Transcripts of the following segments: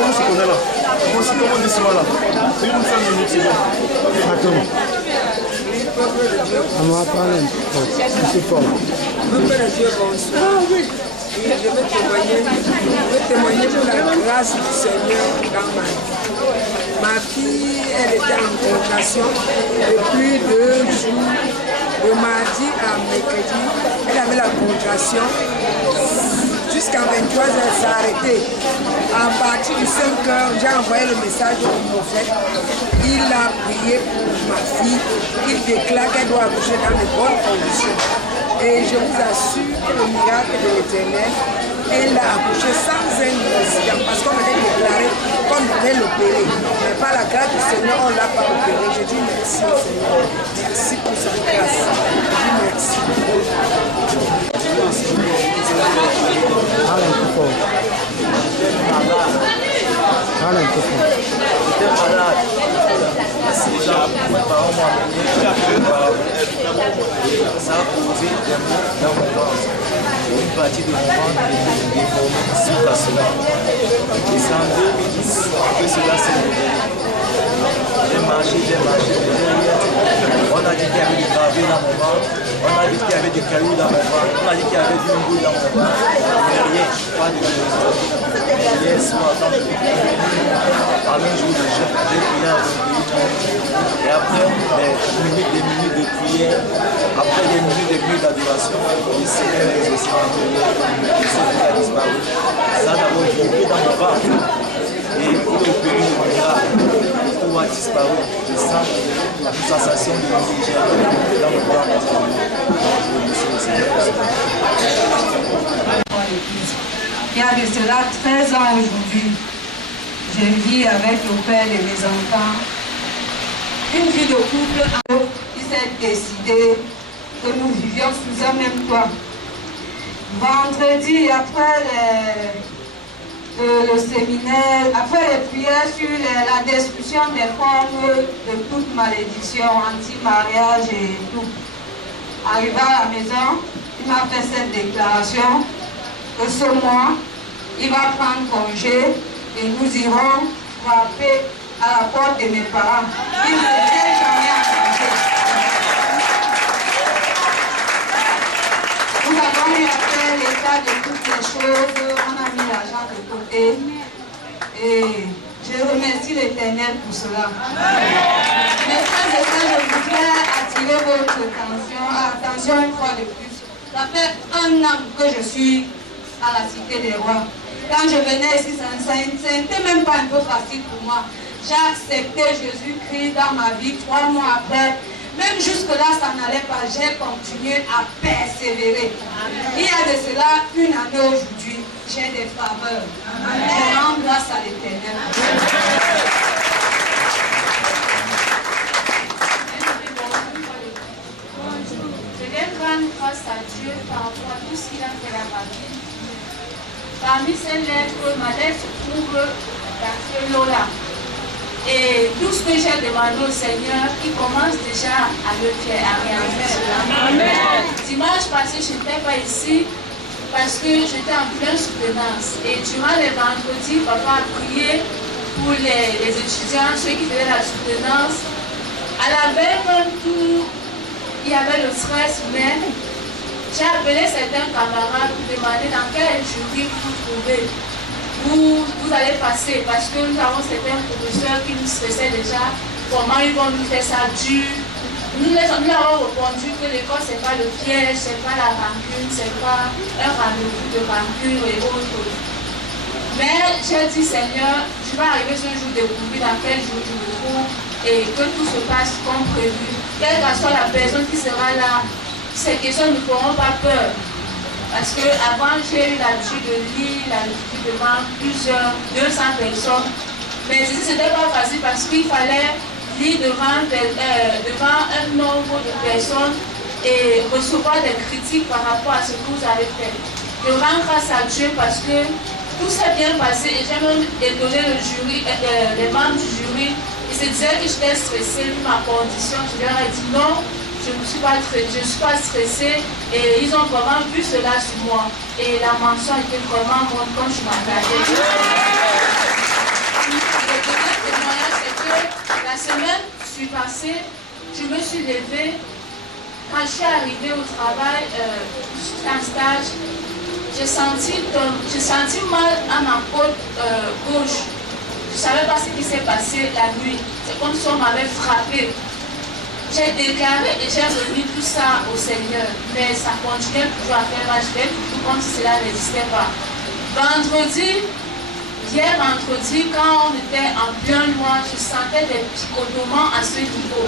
comment se connaît là? Comment on dit cela là? C'est une femme de c'est bon. Attends. On va parler un peu. C'est fort. Ah oui. Et je veux témoigner pour la grâce du Seigneur dans ma vie. Ma fille, elle était en contraction depuis 2 jours, de mardi à mercredi. Elle avait la contraction. Jusqu'à 23h, elle s'est arrêtée. À partir de 5h, j'ai envoyé le message au prophète. Il a prié pour ma fille. Il déclare qu'elle doit accoucher dans de bonnes conditions. Et je vous assure que le miracle de l'Éternel, elle a accouché sans un incident. Parce qu'on avait déclaré qu'on devait l'opérer. Mais par la grâce du Seigneur, on ne l'a pas opéré. Je dis merci au Seigneur. Merci pour sa grâce. Je dis merci. Parle un peu fort. Parle un peu fort. J'étais malade. Mes parents m'ont amené. Ça a posé des mots dans mon ventre. Une partie de mon ventre était déformée suite à cela. Et c'est en 2010 que cela s'est révélé. J'ai marché, on a dit qu'il y avait du gravier dans mon ventre, on a dit qu'il y avait des cailloux dans mon ventre, on a dit qu'il y avait du boule dans mon ventre, mais rien, pas de guérison. Hier soir, quand je suis venu, pendant un jour de jeûne, j'ai prié avec lui. Et après des minutes de prière, après des minutes d'adoration, le Seigneur a exaucé ma prière, le Seigneur a disparu. Ça a d'abord vibré dans mon ventre. Et il a opéré le miracle. Tout a disparu. Je sens une sensation de légère dans le corps. Il y a de cela 13 ans aujourd'hui. Je vis avec le père de mes enfants. Une vie de couple qui s'est décidé que nous vivions sous un même toit. Vendredi, après le séminaire, après les prières sur la destruction des formes de toute malédiction, anti-mariage et tout. Arrivé à la maison, il m'a fait cette déclaration que ce mois, il va prendre congé et nous irons frapper à la porte de mes parents. Il ne vient jamais en congé. Nous avons eu à faire l'état de toutes les choses, on a mis l'argent de côté et je remercie l'Éternel pour cela. Mes frères et sœurs, je voudrais attirer votre attention une fois de plus. Ça fait 1 an que je suis à la Cité des Rois. Quand je venais ici, ça n'était même pas un peu facile pour moi. J'ai accepté Jésus-Christ dans ma vie 3 mois après. Même jusque-là, ça n'allait pas. J'ai continué à persévérer. Il y a de cela 1 année aujourd'hui. J'ai des faveurs. Je rends grâce à l'Éternel. Je vais rendre grâce à Dieu par rapport à tout ce qu'il a fait dans ma vie. Parmi ces lettres, ma lettre se trouve dans Lola. Et tout ce que j'ai demandé au Seigneur, il commence déjà à me faire, à réaliser cela. Amen. Dimanche passé, je n'étais pas ici parce que j'étais en pleine soutenance. Et durant les vendredis, papa a prié pour les étudiants, ceux qui faisaient la soutenance. À la veille, même tout, il y avait le stress, mais j'ai appelé certains camarades pour demander dans quel jury vous trouvez. Vous allez passer parce que nous avons certains professeurs qui nous stressaient déjà comment ils vont nous faire ça dur. Nous avons répondu que l'école c'est pas le piège, c'est pas la rancune, c'est pas un rendez-vous de rancune et autres. Mais j'ai dit Seigneur, je vais arriver ce jour découvrir dans quel jour je me trouve et que tout se passe comme prévu. Quelle que soit la personne qui sera là, ces questions ne feront pas peur. Parce qu'avant, j'ai eu l'habitude de lire, l'habitude devant 200 personnes. Mais ici, ce n'était pas facile parce qu'il fallait lire devant un nombre de personnes et recevoir des critiques par rapport à ce que vous avez fait. Je rends grâce à Dieu parce que tout s'est bien passé et j'ai même étonné le jury, les membres du jury. Ils se disaient que j'étais stressée, vu ma condition. Je leur ai dit non. Je ne suis pas stressée et ils ont vraiment vu cela sur moi. Et la mention était vraiment bonne quand je m'engagais. passé, je me suis levée. Quand je suis arrivée au travail, juste un stage, j'ai senti mal à ma côte gauche. Je ne savais pas ce qui s'est passé la nuit. C'est comme si on m'avait frappé. J'ai déclaré et j'ai remis tout ça au Seigneur. Mais ça continuait toujours à faire mal. Je faisais toujours comme si cela n'existait pas. Hier vendredi, quand on était en plein noir, je sentais des picotements à ce niveau.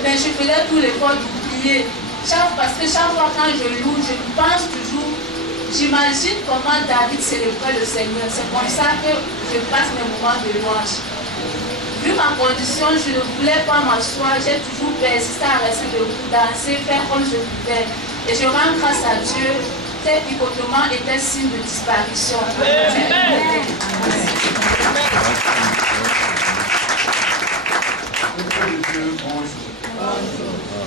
Mais je faisais tout l'effort d'oublier. Parce que chaque fois quand je loue, je pense toujours, j'imagine comment David célébrait le Seigneur. C'est comme ça que je passe mes moments de louange. Vu ma condition, je ne voulais pas m'asseoir, j'ai toujours persisté à rester debout, danser, faire comme je pouvais. Et je rends grâce à Dieu, ces picotements étaient signe de disparition. Amen. Je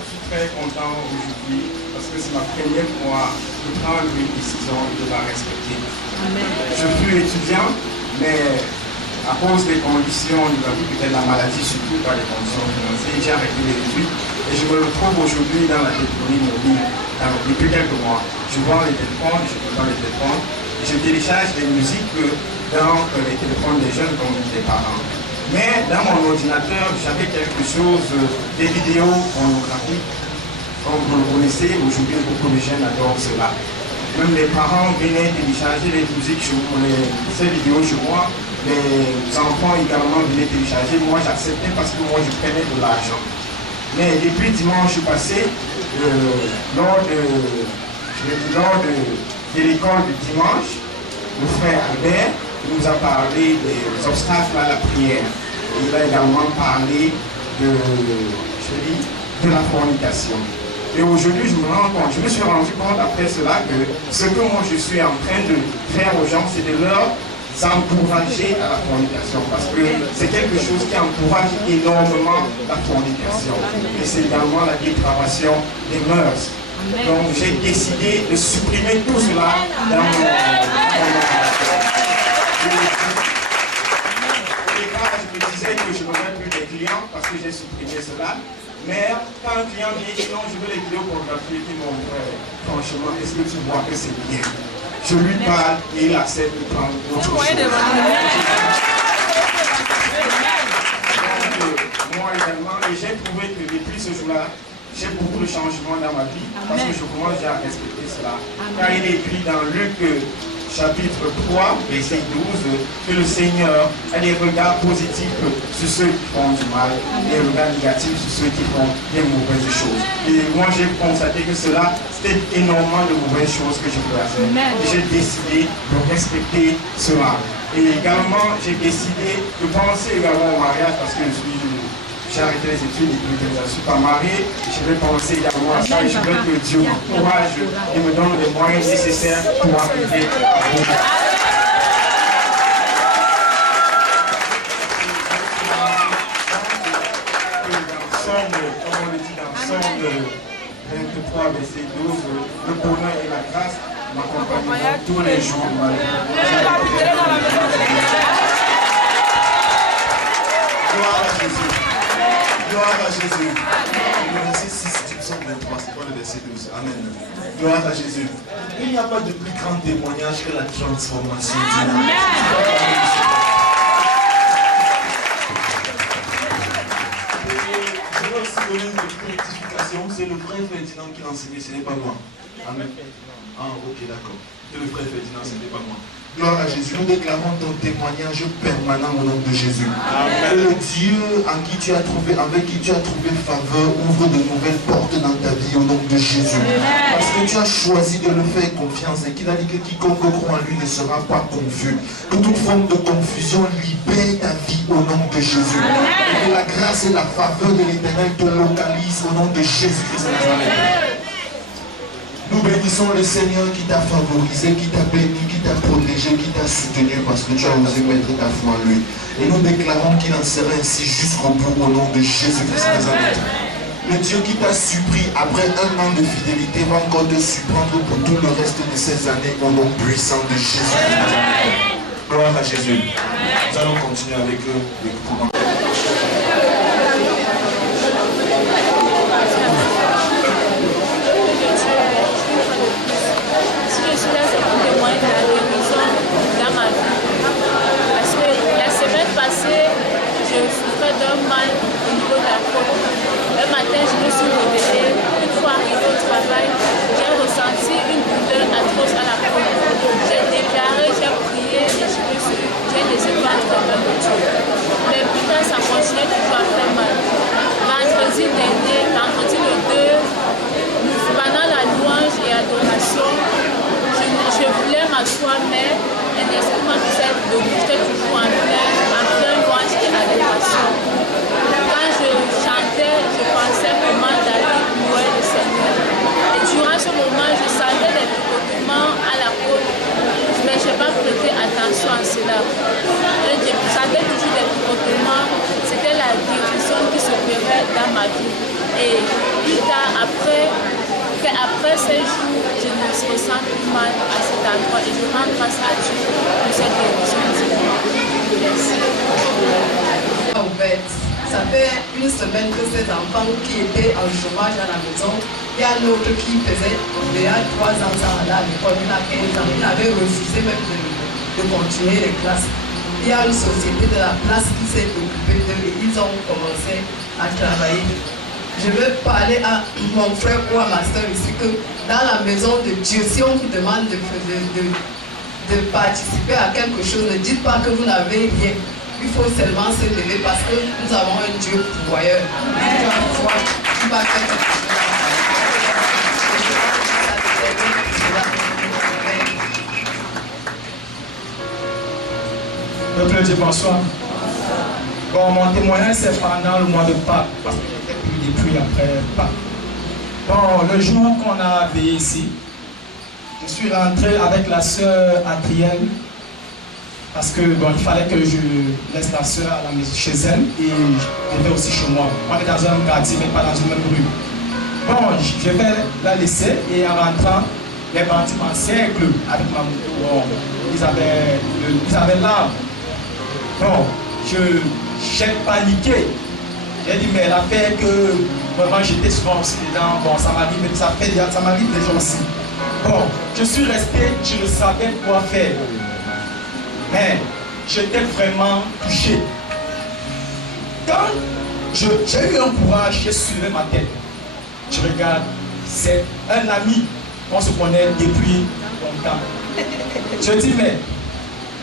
suis très content aujourd'hui parce que c'est ma première fois de prendre une décision et de la respecter. Je suis étudiant, mais à cause des conditions de la vie, peut-être la maladie, surtout par les conditions financières, j'ai arrêté les études et je me retrouve aujourd'hui dans la téléphonie mobile depuis quelques mois. Je vends les téléphones, je prends les téléphones, et je télécharge des musiques dans les téléphones des jeunes comme des parents. Mais dans mon ordinateur, j'avais quelque chose, des vidéos pornographiques. Comme vous le connaissez, aujourd'hui beaucoup de jeunes adorent cela. Même les parents venaient télécharger les musiques ces vidéos chez moi. Les enfants également venaient télécharger. Moi j'acceptais parce que moi je prenais de l'argent. Mais depuis dimanche passé, lors de l'école du dimanche, le frère Albert nous a parlé des obstacles à la prière. Et il a également parlé de la fornication. Et aujourd'hui, je me suis rendu compte après cela que ce que moi je suis en train de faire aux gens, c'est de leur encourager à la fornication. Parce que c'est quelque chose qui encourage énormément la fornication. Et c'est également la dépravation des mœurs. Donc j'ai décidé de supprimer tout cela dans mon je me disais que je n'aurais plus de clients parce que j'ai supprimé cela. Mais quand un client vient dit non, je veux les vidéos pornographiques, il dit mon frère, franchement, est-ce que tu vois que c'est bien? Je lui parle et il accepte de prendre autre chose. Moi également, et j'ai trouvé que depuis ce jour-là, j'ai beaucoup de changements dans ma vie parce que je commence déjà à respecter cela. Car il est écrit dans Luc chapitre 3, verset 12, que le Seigneur a des regards positifs sur ceux qui font du mal, des regards négatifs sur ceux qui font des mauvaises choses. Et moi j'ai constaté que cela, c'était énormément de mauvaises choses que je pouvais faire. Et j'ai décidé de respecter cela. Et également, j'ai décidé de penser également au mariage parce que j'ai arrêté les études et que je ne suis pas marié. Je vais penser également à ça et je veux que Dieu m'encourage et me donne les moyens nécessaires pour arriver à bout. Comme on le dit dans Psaume 23, verset 12, le bonheur et la grâce m'accompagneront tous les jours de ma vie. Gloire à Jésus. Gloire à Jésus. Le verset 6 du psaume 23, c'est pas le verset 12. Amen. Gloire à Jésus. Il n'y a pas de plus grand témoignage que la transformation du monde. Je veux aussi donner une rectification. C'est le frère Ferdinand qui l'enseignait, ce n'est pas moi. Amen. Ah, ok, d'accord. C'est le frère Ferdinand, ce n'est pas moi. Gloire à Jésus. Nous déclarons ton témoignage permanent au nom de Jésus. Que le Dieu avec qui tu as trouvé faveur ouvre de nouvelles portes dans ta vie au nom de Jésus. Parce que tu as choisi de le faire confiance et qu'il a dit que quiconque croit en lui ne sera pas confus. Que toute forme de confusion libère ta vie au nom de Jésus. Et que la grâce et la faveur de l'Éternel te localisent au nom de Jésus-Christ. Nous bénissons le Seigneur qui t'a favorisé, qui t'a béni, qui t'a protégé, qui t'a soutenu parce que tu as osé mettre ta foi en lui. Et nous déclarons qu'il en sera ainsi jusqu'au bout au nom de Jésus-Christ. Le Dieu qui t'a surpris après un an de fidélité va encore te surprendre pour tout le reste de ces années au nom puissant de Jésus. Gloire à Jésus. Nous allons continuer avec le courant. continuait toujours à faire mal. Vendredi dernier, vendredi le 2, pendant la louange et adoration, je voulais m'asseoir, mais l'esprit me disait de bouger toujours en plein louange et adoration. Quand je chantais, je pensais comment David louait le Seigneur. Et durant ce moment, je sentais des picotements à la côte, mais je n'ai pas prêté attention à cela. Et je sentais toujours des picotements, c'était la guérison qui s'opérait dans ma vie. Et plus tard, après ces jours, je ne me sens plus mal à cet endroit et je rends grâce à Dieu pour cette guérison. Merci. Ça fait une semaine que ces enfants qui étaient en chômage à la maison, il y a un autre qui faisait déjà 3 ans à l'école, il a 15 ans, il avait refusé même de continuer les classes. Il y a une société de la place qui s'est occupée d'eux et ils ont commencé à travailler. Je veux parler à mon frère ou à ma soeur ici que dans la maison de Dieu, si on vous demande de participer à quelque chose, ne dites pas que vous n'avez rien. Il faut seulement se lever parce que nous avons un Dieu pourvoyeur. Si tu as foi, tu vas faire quelque chose. Peuple de Dieu, bonsoir. Bon, mon témoignage c'est pendant le mois de Pâques, parce que j'étais depuis après Pâques. Bon, le jour qu'on a veillé ici, je suis rentré avec la sœur Adrienne, parce que bon, il fallait que je laisse la sœur à la maison chez elle et je vais aussi chez moi. On est dans un quartier mais pas dans une même rue. Bon, je vais la laisser et en rentrant, les bandits m'encerclent avec ma moto. Bon, ils avaient l'arme. Bon, j'ai paniqué. J'ai dit, mais l'affaire que vraiment j'étais souvent aussi dedans, bon, ça m'arrive déjà aussi. Bon, je suis resté, je ne savais quoi faire. Mais j'étais vraiment touché. Quand j'ai eu un courage, j'ai soulevé ma tête. Je regarde, c'est un ami qu'on se connaît depuis longtemps. Je dis, mais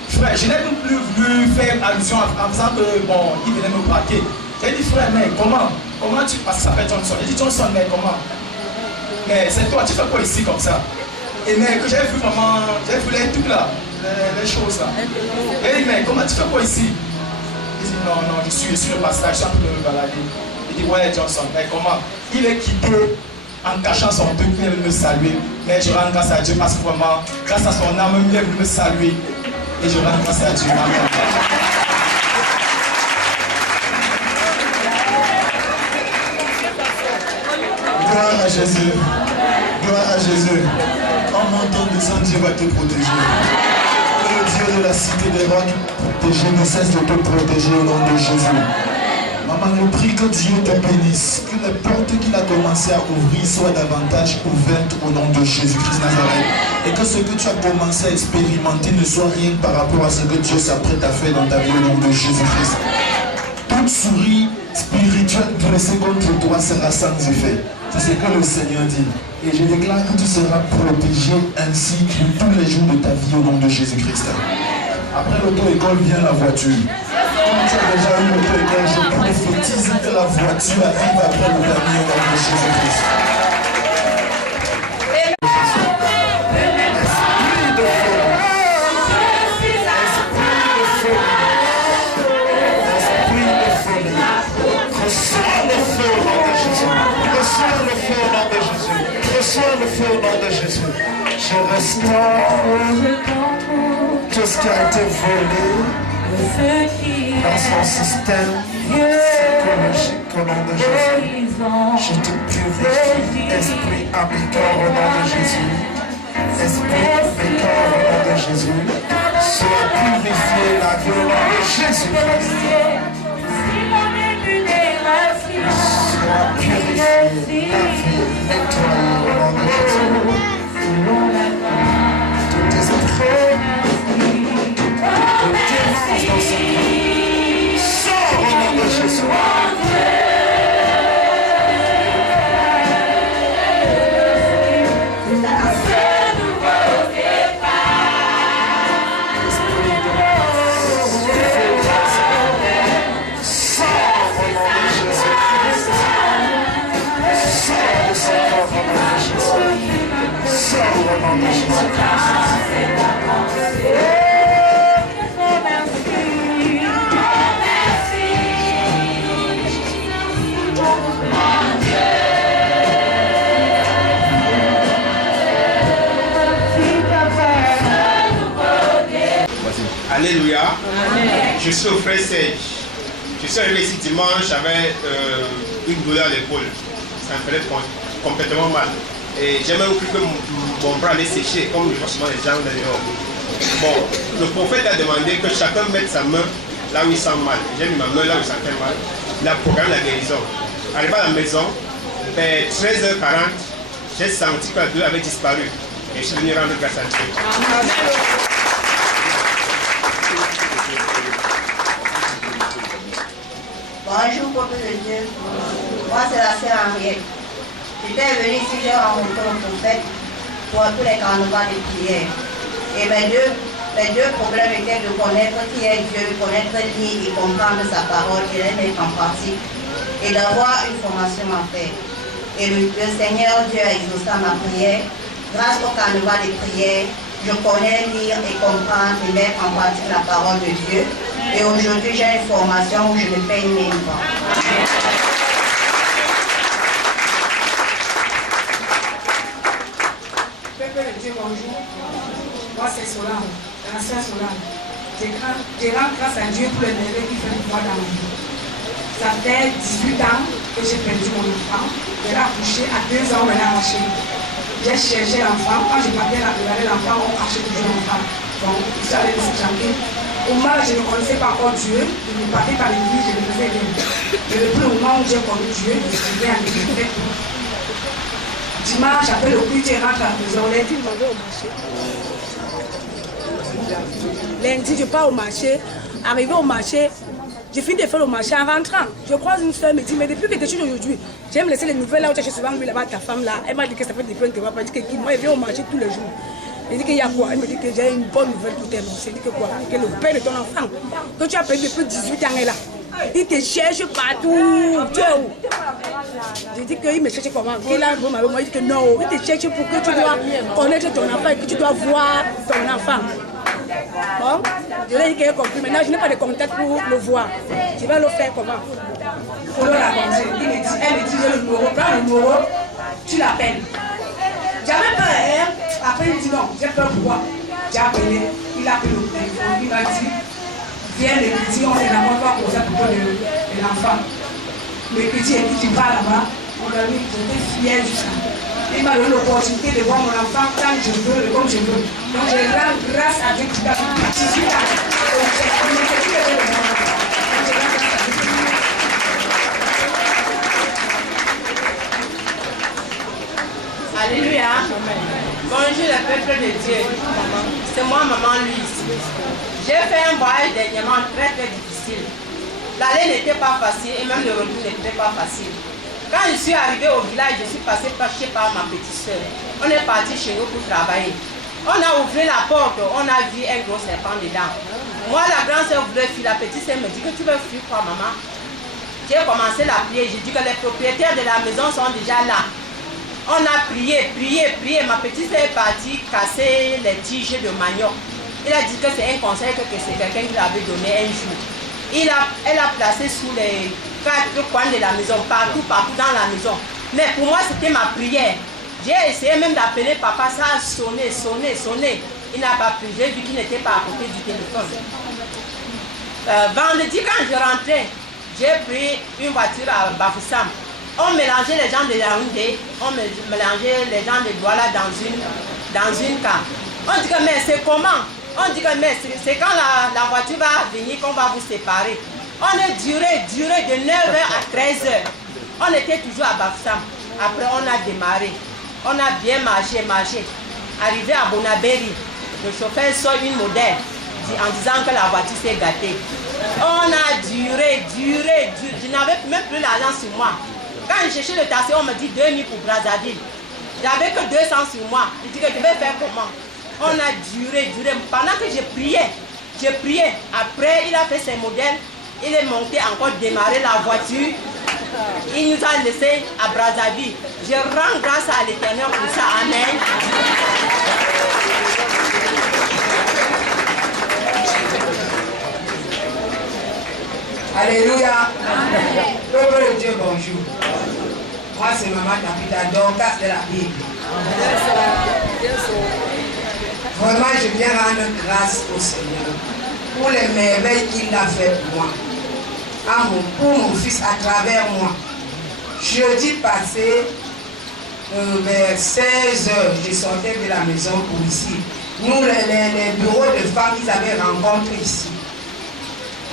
frère, je n'ai plus voulu faire allusion en faisant que, bon, il venait me braquer. J'ai dit, frère, mais comment tu passes? Ça s'appelle Johnson. J'ai dit, Johnson, mais comment? Mais c'est toi, tu fais quoi ici comme ça? Et mais que j'avais vu maman, j'avais vu les trucs là, les choses là. Et dit, mais comment tu fais quoi ici? Il dit, non, je suis sur le passage, je suis en train de me balader. Il dit, ouais, Johnson, mais comment? Il est quitté en cachant son truc, il est venu me saluer. Mais je rends grâce à Dieu parce que vraiment, grâce à son âme, il est venu me saluer. Et je rends grâce à Dieu. Amen. Gloire à Jésus. Gloire à Jésus. En montant descend, Dieu va te protéger. Le Dieu de la cité des rois qui protège, ne cesse de te protéger au nom de Jésus. Maman, nous prie que Dieu te bénisse, que les portes qu'il a commencé à ouvrir soient davantage ouvertes au nom de Jésus-Christ Nazareth. Et que ce que tu as commencé à expérimenter ne soit rien par rapport à ce que Dieu s'apprête à faire dans ta vie au nom de Jésus-Christ. Toute souris spirituelle dressée contre toi sera sans effet. C'est ce que le Seigneur dit. Et je déclare que tu seras protégé ainsi tous les jours de ta vie au nom de Jésus-Christ. Après l'auto-école vient la voiture. Comme tu as déjà eu l'auto-école, je prophétise que la voiture arrive après le permis au nom de Jésus-Christ. Reçois le feu au nom de Jésus. Je restaure tout ce qui a été volé dans son système psychologique au nom de Jésus. Je te purifie, esprit appliquant au nom de Jésus. Esprit appliquant au nom de Jésus. Sois purifié la vie au nom de Jésus-Christ. Sois purifié la vie nettoyée au nom de Jésus. Tout tes esprits, tout démence dans ce monde, sors au nom de Jésus. Sors Je suis au frère Serge. Je suis arrivé ici dimanche, j'avais une douleur à l'épaule. Ça me faisait complètement mal. Et j'aimerais aussi que mon bras allait sécher, comme je vois souvent les gens dehors. Bon, le prophète a demandé que chacun mette sa main là où il sent mal. J'ai mis ma main là où il sentait mal. Il a programmé la guérison. Arrivé à la maison, vers 13h40, j'ai senti que la douleur avait disparu. Et je suis venu rendre grâce à Dieu. Bonjour, peuple de Dieu. Moi, c'est la sœur Henriette. J'étais venue ici, j'ai rencontré le prophète pour tous les carnavals de prière. Et mes deux problèmes étaient de connaître qui est Dieu, connaître lui et comprendre sa parole et les mettre en pratique. Et d'avoir une formation à faire. Et le Seigneur Dieu a exaucé ma prière. Grâce au carnaval de prière, je connais lire et comprendre et mettre en pratique la parole de Dieu. Et aujourd'hui, j'ai une formation où je ne paye même pas. Peuple de Dieu, bonjour. Moi, c'est Solane, la sœur Solane. Je rends grâce à Dieu pour le merveille qui fait le pouvoir dans ma vie. Ça fait 18 ans que j'ai perdu mon enfant. Elle a accouché à 2 ans, elle a arraché. J'ai cherché l'enfant. Quand je partais à regarder l'enfant, on cachait toujours l'enfant. Donc, je suis allée me chanter. Au moment où je ne connaissais pas encore Dieu, je ne partais pas l'église, je ne faisais rien. Et depuis le moment où j'ai connu Dieu, je suis bien à l'église. Dimanche, après le culte, je rentre à la maison. Lundi, je m'en vais au marché. Lundi, je pars au marché. Arrivé au marché, j'ai fini de faire le marché en rentrant. Je croise une soeur, elle me dit, mais depuis que tu es aujourd'hui, j'aime laisser les nouvelles là où tu as souvent vu là-bas ta femme là. Elle m'a dit que ça fait des points que tu vas pas. Elle dit que moi, elle vient au marché tous les jours. Elle dit qu'il y a quoi? Elle me dit que j'ai une bonne nouvelle pour tes noms. Elle dit que quoi? Que le père de ton enfant, que tu as perdu depuis 18 ans, est là. Il te cherche partout. Tu es où? J'ai dit qu'il me cherche comment? Qu'il a un bon mari. Moi, il dit que non. Il te cherche pour que tu dois connaître ton enfant et que tu dois voir ton enfant. Bon, je lui ai dit qu'il a compris. Maintenant, je n'ai pas de contact pour le voir. Je vais le faire comment? Pour la elle me dit, j'ai le numéro, prends le numéro, tu l'appelles. J'avais peur, hein? Après il dit non, j'ai peur pourquoi? J'ai appelé, il a appelé le téléphone, il m'a dit, viens le petit, on est là-bas, on va poser pour l'enfant. Le petit, et puis tu vas là-bas, mon ami, j'étais fière jusqu'à. Il m'a donné l'opportunité de voir mon enfant quand je veux, comme je veux. Donc je rends grâce à Dieu qui m'a fait 18 ans. Alléluia. Bonjour le peuple de Dieu. C'est moi, maman Louise. J'ai fait un voyage dernièrement très difficile. L'aller n'était pas facile et même le retour n'était pas facile. Quand je suis arrivée au village, je suis passée chez par ma petite soeur. On est parti chez nous pour travailler. On a ouvert la porte, on a vu un gros serpent dedans. Moi, la grande soeur voulait fuir, la petite soeur me dit que tu veux fuir quoi, maman? J'ai commencé la prière, j'ai dit que les propriétaires de la maison sont déjà là. On a prié. Ma petite soeur est partie casser les tiges de manioc. Il a dit que c'est un conseil, que c'est quelqu'un qui l'avait donné un jour. Elle a placé sous les 4 coins de la maison, partout dans la maison. Mais pour moi, c'était ma prière. J'ai essayé même d'appeler papa, ça a sonné. Il n'a pas pris, j'ai vu qu'il n'était pas à côté du téléphone. Vendredi, quand je rentrais, j'ai pris une voiture à Bafoussam. On mélangeait les gens de Yaoundé, on mélangeait les gens de Douala dans une car. On dit que mais c'est comment? On dit que mais c'est quand la voiture va venir qu'on va vous séparer. On a duré de 9h à 13h. On était toujours à Bafoussam. Après on a démarré. On a bien marché. Arrivé à Bonabéry, le chauffeur sort une modèle en disant que la voiture s'est gâtée. On a duré. Je n'avais même plus l'argent sur moi. Quand j'ai cherché le taxi, on me dit 2000 pour Brazzaville. J'avais que 200 sur moi. Je dis que je vais faire comment? On a duré. Pendant que je priais. Après, il a fait ses modèles. Il est monté encore démarrer la voiture. Il nous a laissés à Brazzaville. Je rends grâce à l'Éternel pour ça. Amen. Alléluia. Peuple de Dieu, bonjour. Moi, c'est maman Tapita Dorcas de la Bible. Vraiment, je viens rendre grâce au Seigneur. pour les merveilles qu'il a fait pour moi, pour mon fils à travers moi. Jeudi passé, vers 16h, je sortais de la maison pour ici. Nous, les bureaux de femmes, ils avaient rencontré ici.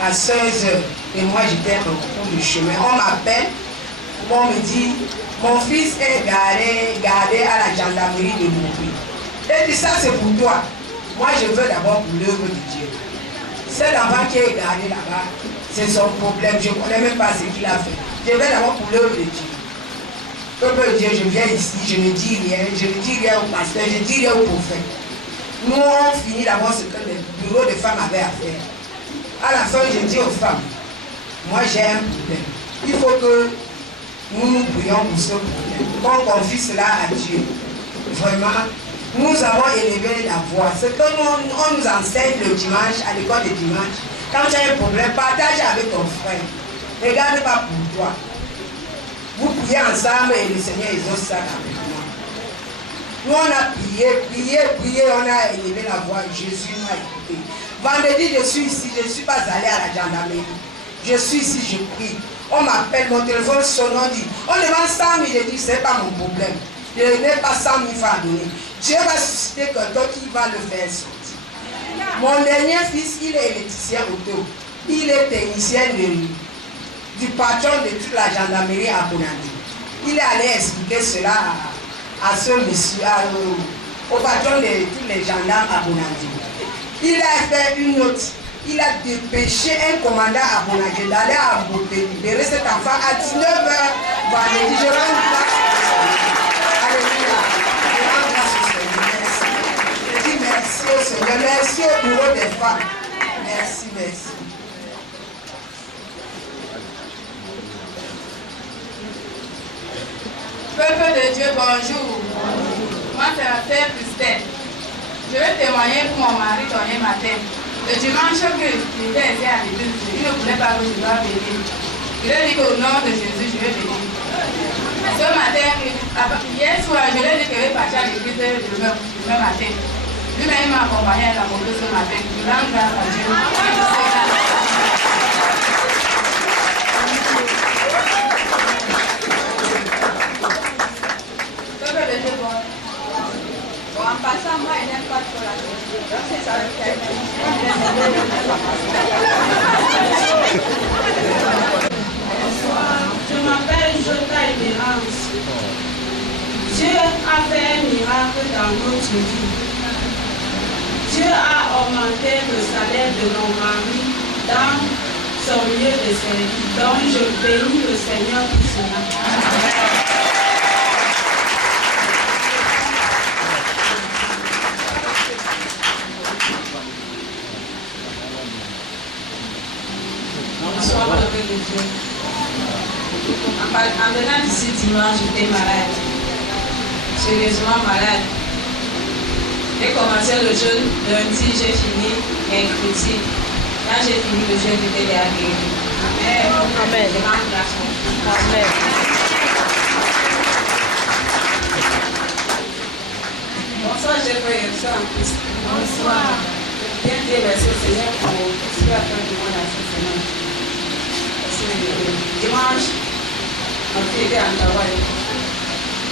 À 16h, et moi j'étais en cours de chemin. On m'appelle, on me dit, mon fils est gardé à la gendarmerie de Montpellier. Et dit ça c'est pour toi. Moi je veux d'abord pour l'œuvre de Dieu. Cet enfant qui est gardé là-bas, c'est son problème. Je ne connais même pas ce qu'il a fait. Je veux d'abord pour l'œuvre de Dieu. Peuple de Dieu, je viens ici, je ne dis rien. Je ne dis rien au pasteur, je ne dis rien au prophète. Nous on finit d'abord ce que le bureau de femmes avait à faire. À la fin, je dis aux femmes, moi j'ai un problème. Il faut que nous prions pour ce problème. Qu'on confie cela à Dieu. Vraiment, nous avons élevé la voix. Ce que on nous enseigne le dimanche, à l'école de dimanche, quand tu as un problème, partage avec ton frère. Regarde pas pour toi. Vous priez ensemble et le Seigneur exauce ça rapidement. Nous on a prié, on a élevé la voix. Jésus m'a écouté. Vendredi, je suis ici, je ne suis pas allé à la gendarmerie. Je suis ici, je prie. On m'appelle, mon téléphone sonne, on dit, on demande 100 000, je dis, ce n'est pas mon problème. Je n'ai pas 100 000 francs à donner. Dieu va susciter quelqu'un qui va le faire sortir. Mon dernier fils, il est électricien auto. Il est technicien du patron de toute la gendarmerie à Bonadi. Il est allé expliquer cela à ce monsieur, au patron de tous les gendarmes à Bonadi. Il a fait une note. Il a dépêché un commandant à Bonadi d'aller à Mbopé, libérer cet enfant à 19h. Vendredi, je rends grâce. Alléluia. Je rends grâce au Seigneur. Merci. Je dis merci au Seigneur. Merci au bureau des femmes. Merci, merci. Peuple de Dieu, bonjour. Moi, c'est la sœur Christelle. Je vais témoigner pour mon mari dernier matin. Le dimanche que j'étais ici à l'église, il ne voulait pas que je dois venir. Je lui ai dit qu'au nom de Jésus, je vais venir. Ce matin, hier soir, je lui ai dit que je vais partir à l'église demain matin. Lui-même m'a accompagné à la moto ce matin. Je rends grâce à Dieu. En passant, moi, elle n'aime pas trop la tête. Donc, c'est ça le fait. Je m'appelle Jota Espérance. Dieu a fait un miracle dans notre vie. Dieu a augmenté le salaire de nos maris dans son lieu de service. Donc, je bénis le Seigneur pour cela. Bonsoir, peuple de Dieu. En venant ici dimanche, j'étais malade. Sérieusement malade. J'ai commencé le jeûne lundi, j'ai fini mercredi. Quand j'ai fini le jeûne, j'étais déjà guéri. Amen. Amen. Je rends grâce à Dieu. Amen. Bonsoir, j'ai frère et soeur en Christ. Bonsoir. Bien dire merci au Seigneur pour ce qu'il a fait du monde à cette semaine. Dimanche, ma fille était en travail.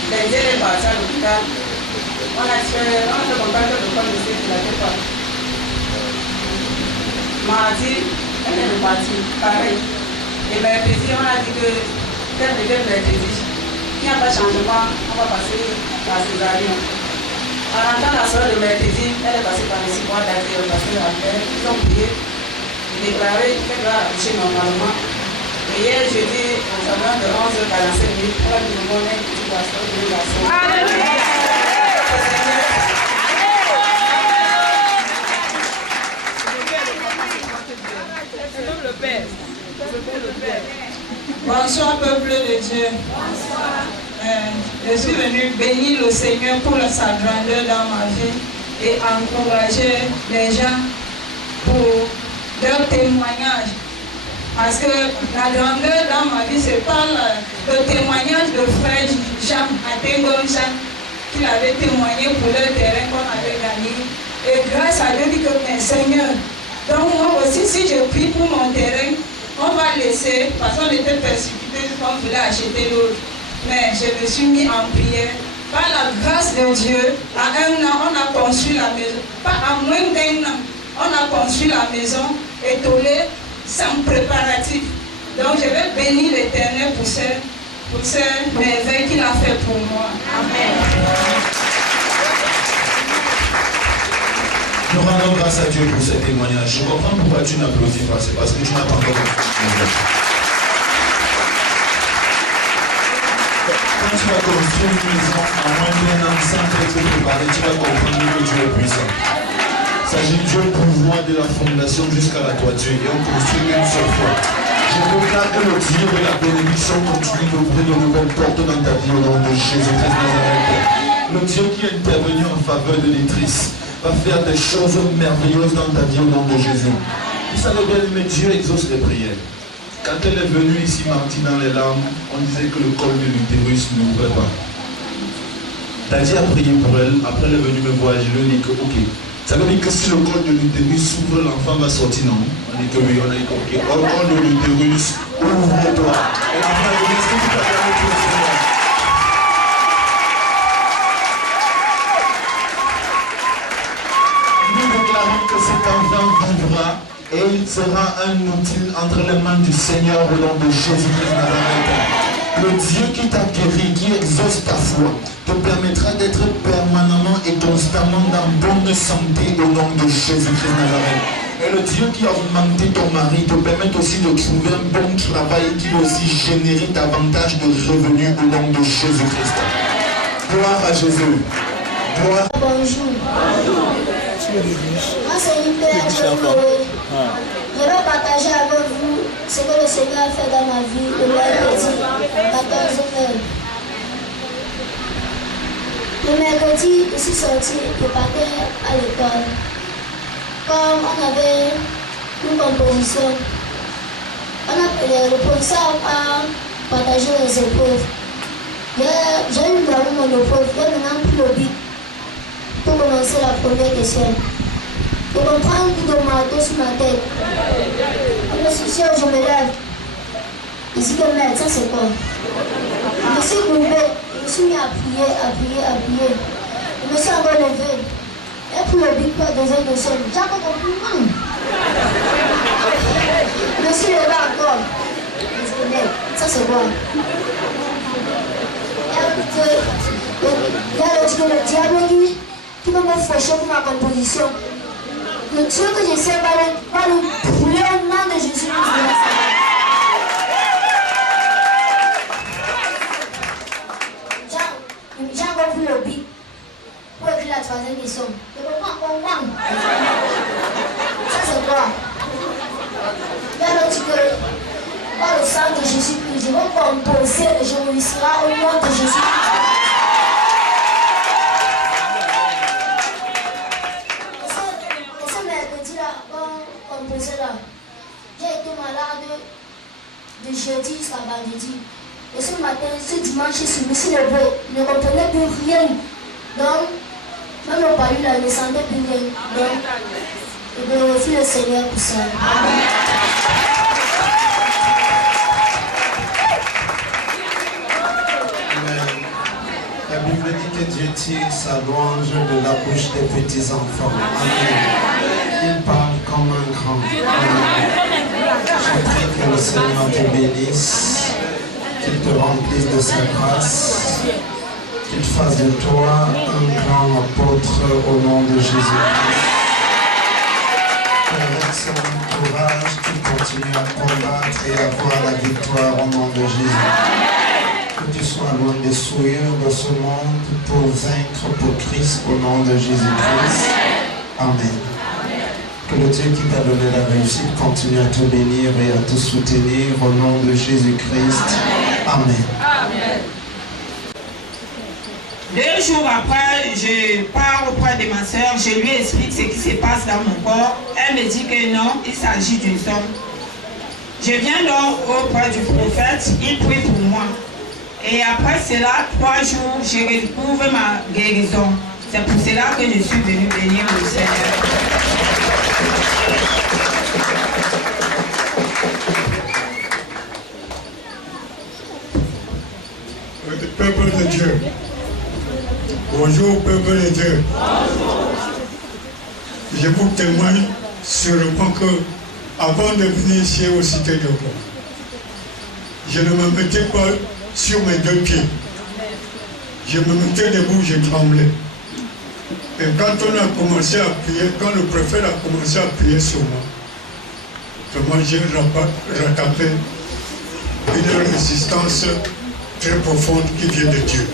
Lundi, elle est partie à l'hôpital. On a fait contact de comme je sais qu'il n'avait pas. Mardi, elle est repartie. Pareil. Et mercredi, on a dit que tel devait mercredi. Il n'y a pas de changement, on va passer à césarienne. En rentrant la soirée de mercredi, elle est passée par ici, moi d'aller passer la terre. Ils ont prié, déclaré qu'elle doit accoucher normalement. Et hier, jeudi, aux environs de 11h45, on a dit que mon est petit garçon, deux garçons. Alléluia! Bonsoir, peuple de Dieu. Bonsoir. Je suis venu bénir le Seigneur pour sa grandeur dans ma vie et encourager les gens pour leur témoignage. Parce que la grandeur dans ma vie, c'est par le témoignage de frère Jean Atengoncha qu'il avait témoigné pour le terrain qu'on avait gagné. Et grâce à Dieu, dit que Seigneur, Donc moi aussi, si je prie pour mon terrain, on va laisser, parce qu'on était persécutés quand on voulait acheter l'autre. Mais je me suis mis en prière. Par la grâce de Dieu, à 1 an, on a construit la maison. Pas à moins d'1 an, on a construit la maison étoilée, sans préparatif. Donc je vais bénir l'Éternel pour ces merveilles qu'il a fait pour moi. Amen. Nous rendons grâce à Dieu pour ce témoignage. Je comprends pourquoi tu n'applaudis pas, c'est parce que tu n'as pas encore compris. Quand tu vas construire une maison en moins d'1 an sans être préparé, tu vas comprendre que Dieu est puissant. Il s'agit du pouvoir de la fondation jusqu'à la toiture et on construit une seule fois. Je déclare que le Dieu de la bénédiction continue d'ouvrir de nouvelles portes dans ta vie au nom de Jésus-Christ Nazareth. Le Dieu qui est intervenu en faveur de l'Étrice va faire des choses merveilleuses dans ta vie au nom de Jésus. Vous savez bien, mais Dieu exauce les prières. Quand elle est venue ici mardi dans les larmes, on disait que le col de l'utérus n'ouvrait pas. Daddy a prié pour elle, après elle est venue me voir, je lui ai dit que ok. Ça veut dire que si le col de l'utérus s'ouvre, l'enfant va sortir, non? On dit que oui, on a dit que ok. Or, col de l'utérus, ouvre-toi. Et l'enfant a dit, est-ce que tu t'as gagné tout le Seigneur? Nous déclarons que cet enfant vivra et il sera un outil entre les mains du Seigneur au nom de Jésus-Christ Nazareth. Le Dieu qui t'a guéri, qui exauce ta foi, te permettra d'être permanemment et constamment dans bonne santé au nom de Jésus-Christ Nazareth. Et le Dieu qui a augmenté ton mari te permet aussi de trouver un bon travail qui va aussi générer davantage de revenus au nom de Jésus-Christ. Gloire à Jésus. Gloire. Bonjour. Moi c'est une père. Je vais partager avec vous ce que le Seigneur a fait dans ma vie le mercredi 14h. Le mercredi, je suis sortie et partais à l'école. Comme on avait une composition, le professeur a partagé les épreuves. J'ai eu mon épreuve, j'ai maintenant pris le bic pour commencer la première question. Je comprends un coup de marteau sur ma tête. Je me suis sûr, je me lève. Je dis que merde, ça c'est quoi? Je me suis levé, je me suis mis à prier. Je me suis encore levé. Et pour le big pas deuxième question, j'ai encore compris. Je me suis levé encore. Je me suis dit, merde, ça c'est quoi? Il y a le diable qui va me fâcher pour ma composition. Le Dieu que je sais va le brûler au nom de Jésus-Christ. J'ai encore pris le bic pour écrire la troisième question. Je comprends encore. Ça c'est quoi? Il y a l'autre que par le sang de Jésus-Christ, je vais composer et je réussirai au nom de Jésus-Christ. J'ai été malade de jeudi jusqu'à vendredi. Et ce matin, ce dimanche, je me suis levé. Je ne comprenais plus rien. Donc, même au palais, je ne sentais plus rien. Donc, je remercie le Seigneur pour ça. Amen. La Bible dit que Dieu tire sa louange de la bouche des petits enfants. Amen. Il parle comme un grand. Amen. Je prie que le Seigneur te bénisse, qu'il te remplisse de sa grâce, qu'il fasse de toi un grand apôtre au nom de Jésus-Christ. Avec son courage, qu'il continue à combattre et à avoir la victoire au nom de Jésus. Que tu sois loin des souillures de ce monde pour vaincre pour Christ au nom de Jésus-Christ. Amen. Que le Dieu qui t'a donné la réussite continue à te bénir et à te soutenir au nom de Jésus-Christ. Amen. Amen. 2 jours après, je pars auprès de ma soeur, je lui explique ce qui se passe dans mon corps. Elle me dit que non, il s'agit d'une somme. Je viens donc auprès du prophète, il prie pour moi. Et après cela, 3 jours, je retrouve ma guérison. C'est pour cela que je suis venu bénir le Seigneur. peuple de Dieu. Bonjour, peuple de Dieu. Je vous témoigne sûrement que, avant de venir ici aux cités de roi, je ne me mettais pas sur mes deux pieds. Je me mettais debout, je tremblais. Et quand on a commencé à prier, quand le préfet a commencé à prier sur moi, vraiment j'ai rattrapé une résistance très profonde qui vient de Dieu.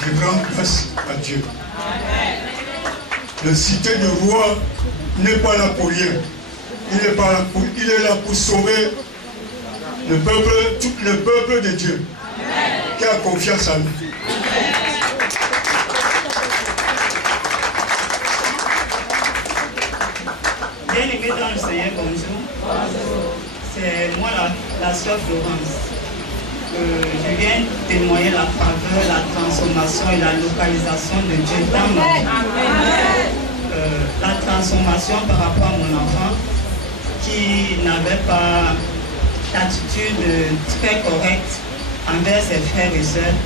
Je rends grâce à Dieu. Le cité de roi n'est pas là pour rien. Il est là pour sauver le peuple, tout le peuple de Dieu qui a confiance en lui. Bien-aimé dans le Seigneur, bonjour. C'est moi la sœur Florence. Je viens témoigner la faveur, la transformation et la localisation de Dieu dans ma vie. La transformation par rapport à mon enfant qui n'avait pas d'attitude très correcte envers ses frères et sœurs.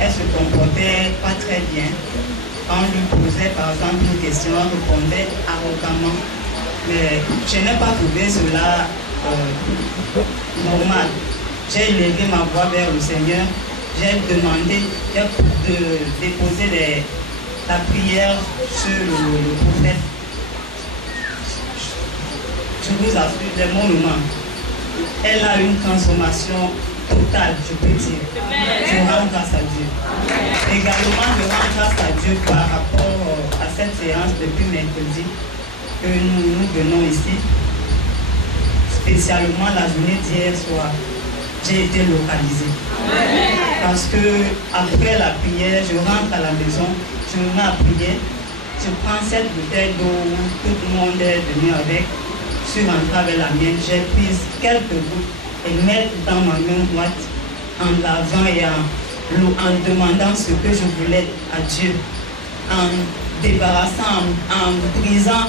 Elle se comportait pas très bien. Quand on lui posait par exemple une question, elle répondait arrogamment. Mais je n'ai pas trouvé cela normal. J'ai élevé ma voix vers le Seigneur. J'ai demandé de déposer la prière sur le prophète. Je vous assure, des monuments. Elle a une transformation totale, je peux dire. Je rends grâce à Dieu. Également, je rends grâce à Dieu par rapport à cette séance depuis mercredi que nous venons ici. Spécialement la journée d'hier soir. J'ai été localisée. Parce que après la prière, je rentre à la maison, je me mets à prier, je prends cette bouteille d'eau où tout le monde est venu avec, je suis rentrée avec la mienne, j'ai pris quelques gouttes et mettre dans ma main droite en lavant et en demandant ce que je voulais à Dieu, en débarrassant, en brisant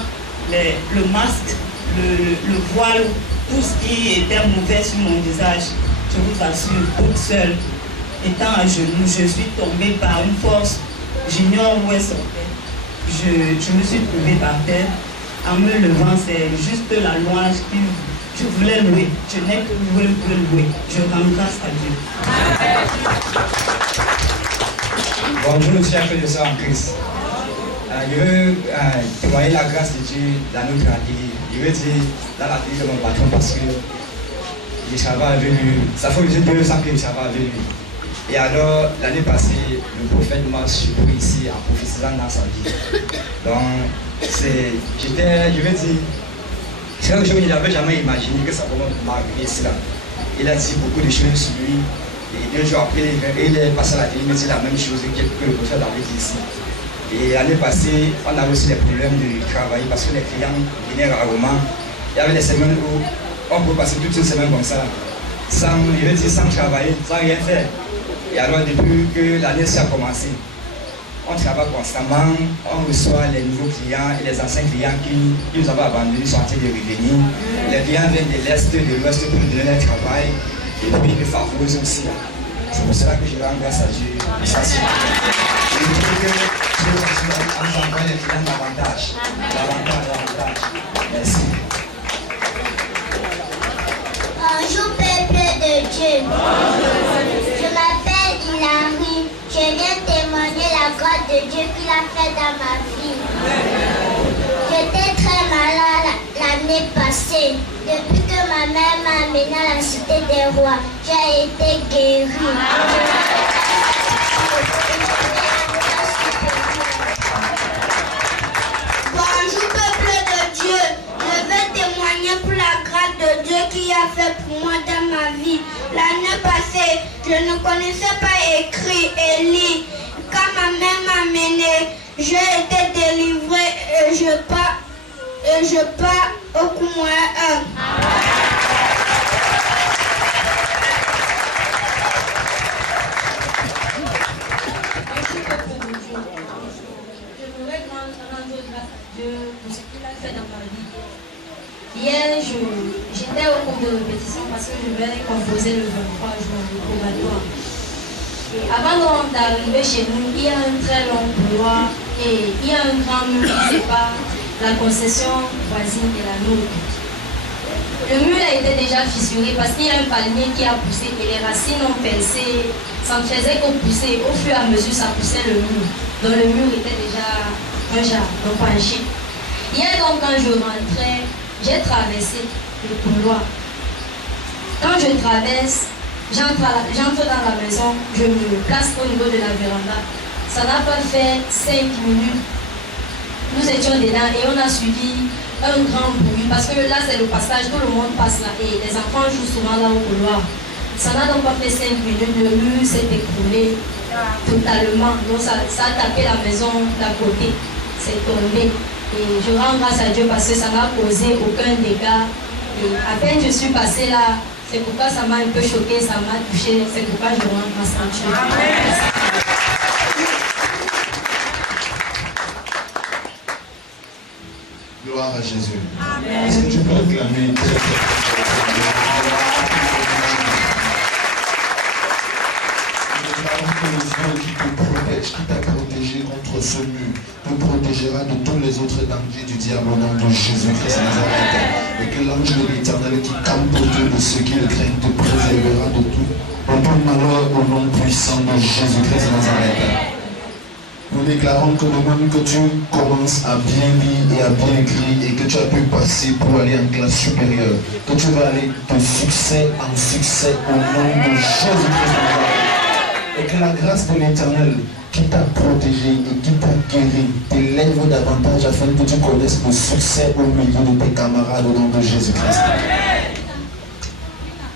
le masque, le voile, tout ce qui était mauvais sur mon visage. Je vous assure, toute seule, étant à genoux, je suis tombée par une force, j'ignore où elle sortait. Je me suis trouvée par terre. En me levant, c'est juste la louange que je voulais louer. Je n'ai que louer. Je rends grâce à Dieu. Bonjour, chers frères et sœurs en Christ. Je veux témoigner la grâce de Dieu dans notre atelier. Je veux dire dans l'atelier de mon patron parce que je travaille avec lui. Ça fait 2 ans que je travaille avec lui. Et alors, l'année passée, le prophète m'a surpris ici en prophétisant dans sa vie. Donc, je veux dire, c'est quelque chose que je n'avais jamais imaginé que ça pouvait m'arriver ici. Il a dit beaucoup de choses sur lui. Et 2 jours après, il est passé à la télé, il me dit la même chose que le prophète avait dit ici. Et l'année passée, on avait aussi des problèmes de travail parce que les clients venaient rarement. Il y avait des semaines où on peut passer toute une semaine comme ça, sans travailler, sans rien faire. Et alors, depuis que l'année a commencé, on travaille constamment, on reçoit les nouveaux clients et les anciens clients qui nous avaient abandonnés sont en train de revenir. Les clients viennent de l'Est, de l'Ouest pour nous donner leur travail et puis ils favorisent aussi. C'est pour cela que je rends grâce à Dieu. Ça, c'est je veux que Dieu continue à nous envoyer les clients davantage. Merci. Bonjour peuple de Dieu. Je m'appelle Hilary. Je viens témoigner la grâce de Dieu qu'il a fait dans ma vie. J'étais très malade l'année passée. Depuis que ma mère m'a amenée à la cité des rois, j'ai été guérie. Bonjour peuple de Dieu. Je veux témoigner pour la grâce de Dieu qu'il a fait pour moi dans ma vie. L'année passée, je ne connaissais pas écrire et lire. Quand ma mère m'a amené, j'ai été délivrée et je pars au Koumoua 1. Je voudrais rendre grâce à Dieu pour ce qu'il a fait dans ma vie. Hier, j'ai J'étais au cours de répétition parce que je vais composer le 23 juin, le probatoire. Et avant d'arriver chez nous, il y a un très long couloir et il y a un grand mur qui sépare la concession voisine et la nôtre. Le mur a été déjà fissuré parce qu'il y a un palmier qui a poussé et les racines ont percé. Ça ne faisait que pousser. Au fur et à mesure, ça poussait le mur. Donc le mur était déjà un jardin penché. Hier donc, quand je rentrais, j'ai traversé le couloir. Quand je traverse, j'entre dans la maison, je me place au niveau de la véranda. Ça n'a pas fait 5 minutes. Nous étions dedans et on a suivi un grand bruit parce que là c'est le passage, tout le monde passe là et les enfants jouent souvent là au couloir. Ça n'a donc pas fait 5 minutes, le mur s'est écroulé totalement. Donc ça a tapé la maison d'à côté, c'est tombé. Et je rends grâce à Dieu parce que ça n'a causé aucun dégât. Et à peine je suis passée là, c'est pourquoi ça m'a un peu choqué, ça m'a touché, c'est pourquoi je rends grâce à Dieu. Gloire à Jésus. Amen. Si tu peux acclamer très fort. Le Dieu qui te protège, qui t'a protégé contre ce mur, te protégera de tous les autres dangers du diable au nom de Jésus-Christ de Nazareth. Et que l'ange de l'Éternel qui campe autour de ceux qui le craignent te préservera de tout malheur au nom puissant de Jésus-Christ de Nazareth. Nous déclarons que le même que tu commences à bien lire et à bien écrire et que tu as pu passer pour aller en classe supérieure, que tu vas aller de succès en succès au nom de Jésus-Christ. Et que la grâce de l'Éternel qui t'a protégé et qui t'a guéri t'élève davantage afin que tu connaisses le succès au milieu de tes camarades au nom de Jésus-Christ.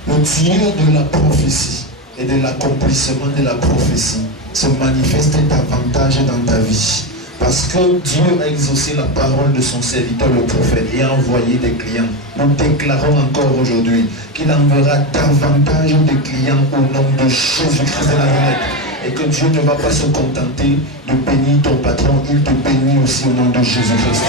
Le Dieu de la prophétie et de l'accomplissement de la prophétie se manifeste davantage dans ta vie. Parce que Dieu a exaucé la parole de son serviteur le prophète et a envoyé des clients. Nous déclarons encore aujourd'hui qu'il enverra davantage de clients au nom de Jésus-Christ de Nazareth. Et que Dieu ne va pas se contenter de bénir ton patron, il te bénit aussi au nom de Jésus-Christ.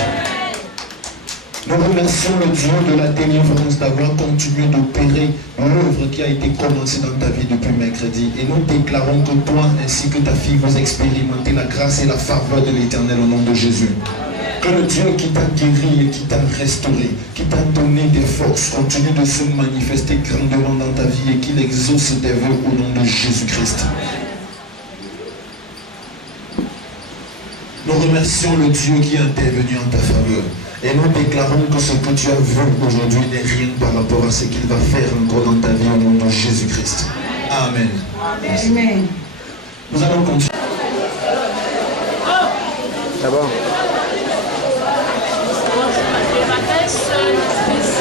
Nous remercions le Dieu de la délivrance d'avoir continué d'opérer l'œuvre qui a été commencée dans ta vie depuis mercredi. Et nous déclarons que toi ainsi que ta fille vous expérimentez la grâce et la faveur de l'Éternel au nom de Jésus. Que le Dieu qui t'a guéri et qui t'a restauré, qui t'a donné des forces, continue de se manifester grandement dans ta vie et qu'il exauce tes vœux au nom de Jésus-Christ. Nous remercions le Dieu qui est intervenu en ta faveur. Et nous déclarons que ce que tu as vu aujourd'hui n'est rien par rapport à ce qu'il va faire encore dans ta vie au nom de Jésus-Christ. Amen. Amen. Nous allons continuer. D'abord. Je m'appelle Seul Fils.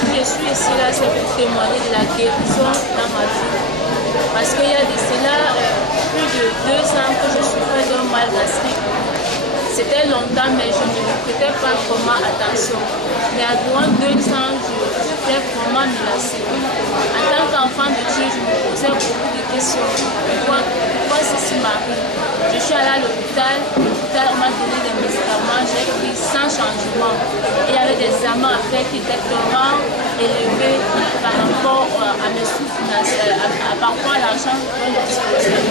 Si je suis ici là, c'est pour témoigner de la guérison dans ma vie. Parce qu'il y a de cela plus de 2 ans que je souffrais d'un mal gastrique. C'était longtemps, mais je ne prêtais pas vraiment attention. Mais durant 2 ans, j'étais vraiment menacée. En tant qu'enfant de Dieu, je me posais beaucoup de questions. Pourquoi ceci m'arrive? Je suis allée à l'hôpital, on m'a donné des médicaments, j'ai pris sans changement. Et il y avait des examens à faire qui étaient vraiment élevés par rapport à mes sous financiers, par rapport à l'argent dont je disposais.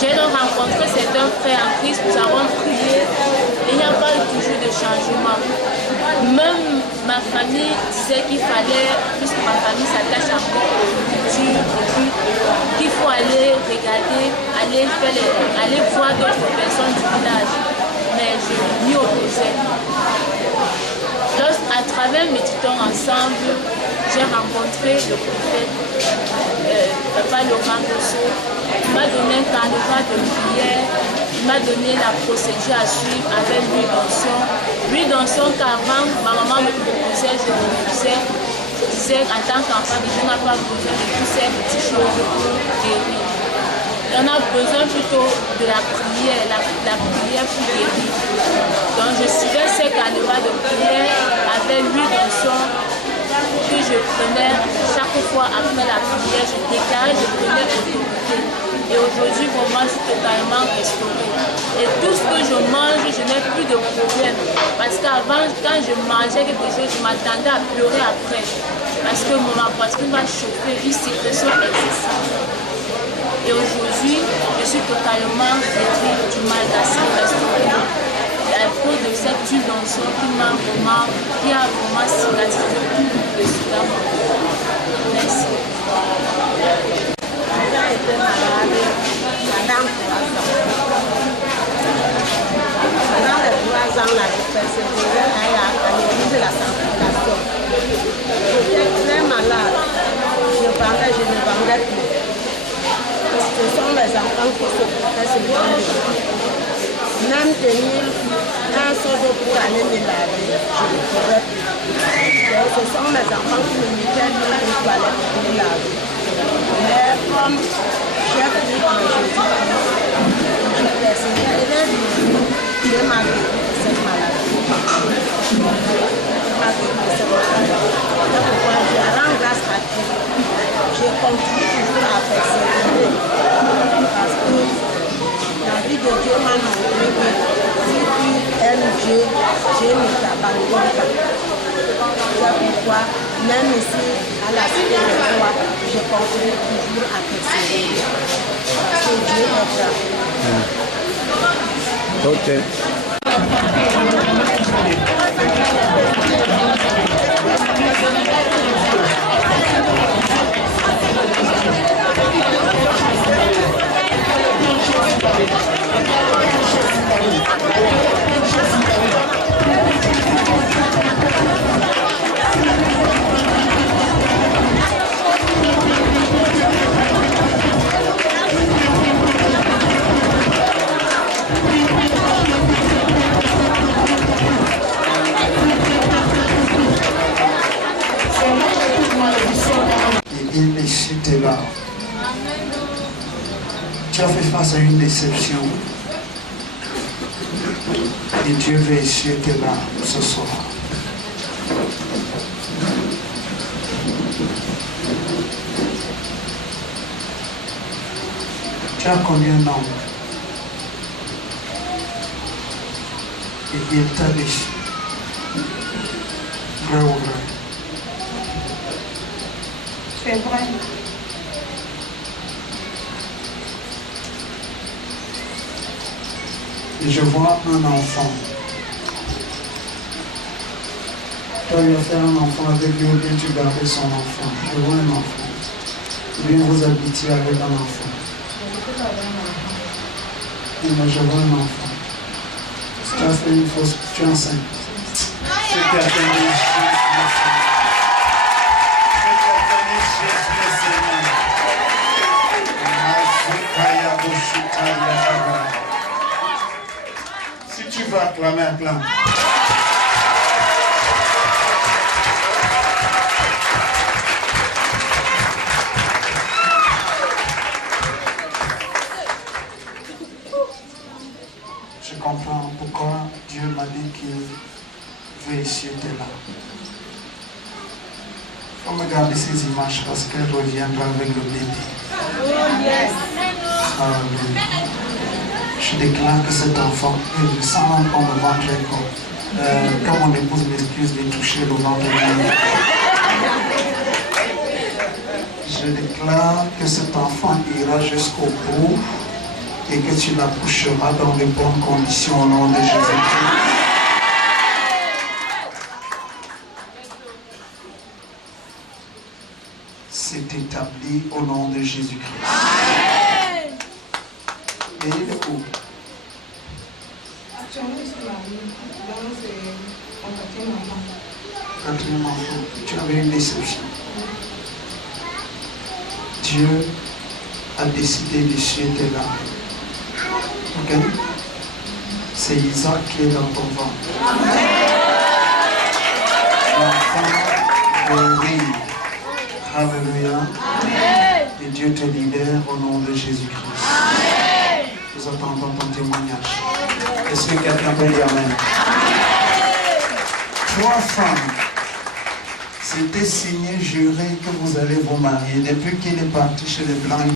J'ai donc rencontré certains frères en Christ, nous avons prié et il n'y a pas eu toujours de changement. Même ma famille disait qu'il fallait, puisque ma famille s'attache encore aux cultures, qu'il faut aller regarder, aller voir d'autres personnes du village. Mais je m'y opposais. À travers Méditons ensemble, j'ai rencontré le prophète, Papa Laurent Rousseau. Il m'a donné un carnaval de prière, il m'a donné la procédure à suivre avec l'huile d'onction. L'huile d'onction qu'avant, ma maman me proposait, je refusais. Je disais en tant qu'enfant que je n'ai pas besoin de toutes ces petites choses pour guérir. On a besoin plutôt de la prière, la prière pour guérir. Donc je suivais ces carnavals de prière avec l'huile d'onction que je prenais chaque fois après la prière. Je déclarais, je prenais autorité. Et aujourd'hui, vraiment, je suis totalement restaurée. Et tout ce que je mange, je n'ai plus de problème. Parce qu'avant, quand je mangeais quelque chose, je m'attendais à pleurer après. Parce que ma poitrine va chauffer, une sécrétion excessive. Et aujourd'hui, je suis totalement guérie du mal d'acide restaurée. À cause de cette huile d'onction qui a vraiment cicatrisé tout le sida. Merci. J'étais malade pendant 3 ans. Pendant les 3 ans, là, j'ai persévéré à analyser la sanctification. J'étais très malade. Je ne vendais plus. Ce sont mes enfants qui se portaient sur le monde. Même tenir un seau d'eau pour aller me laver, je ne pouvais plus. Donc, ce sont mes enfants qui me mettaient dans une toilette pour me laver. Mais comme j'ai cru en Jésus, je persévérais et Dieu m'a guéri de cette maladie. Dieu m'a guéri de cette maladie. C'est pourquoi je rends grâce à Dieu. Je continue toujours à persévérer parce que la vie de Dieu m'a montré que si tu aimes Dieu, Dieu ne t'abandonne pas. C'est pourquoi, même ici, à la cité de Roi, je continue toujours à persévérer. Parce que Dieu est là. T'es là. Tu as fait face à une déception. Et Dieu veut essuyer tes larmes ce soir. Tu as connu un homme. Et il t'a déçu. Vrai ou vrai? C'est vrai. Et je vois un enfant. Toi, il a fait un enfant avec lui, ou bien tu gardais son enfant. Je vois un enfant. Ou bien vous habitiez avec un enfant. Et moi, je vois un enfant. Tu as fait une fausse, tu es enceinte. C'est quelqu'un de si tu veux acclamer, acclame. Je comprends pourquoi Dieu m'a dit qu'il veut essuyer tes larmes. Il faut regarder ces images parce qu'elles reviendront avec le bébé. Oh yes. Je déclare que cet enfant, il sent encore le ventre encore. Quand mon épouse m'excuse de toucher le ventre, je déclare que cet enfant ira jusqu'au bout et que tu l'accoucheras dans de bonnes conditions au nom de Jésus-Christ. C'est établi au nom de Jésus-Christ. Et il est où? Actuellement, je suis mariée. Donc, c'est mon quatrième enfant. Quatrième enfant. Tu avais une déception. Dieu a décidé de suivre tes larmes. Ok? C'est Isaac qui est dans ton ventre. L'enfant guéri. Alléluia. Et Dieu te libère au nom de Jésus-Christ. Nous attendons ton témoignage. Est-ce que quelqu'un peut dire amen? 3 femmes. C'était signé, juré que vous allez vous marier. Depuis qu'il est parti chez les Blancs,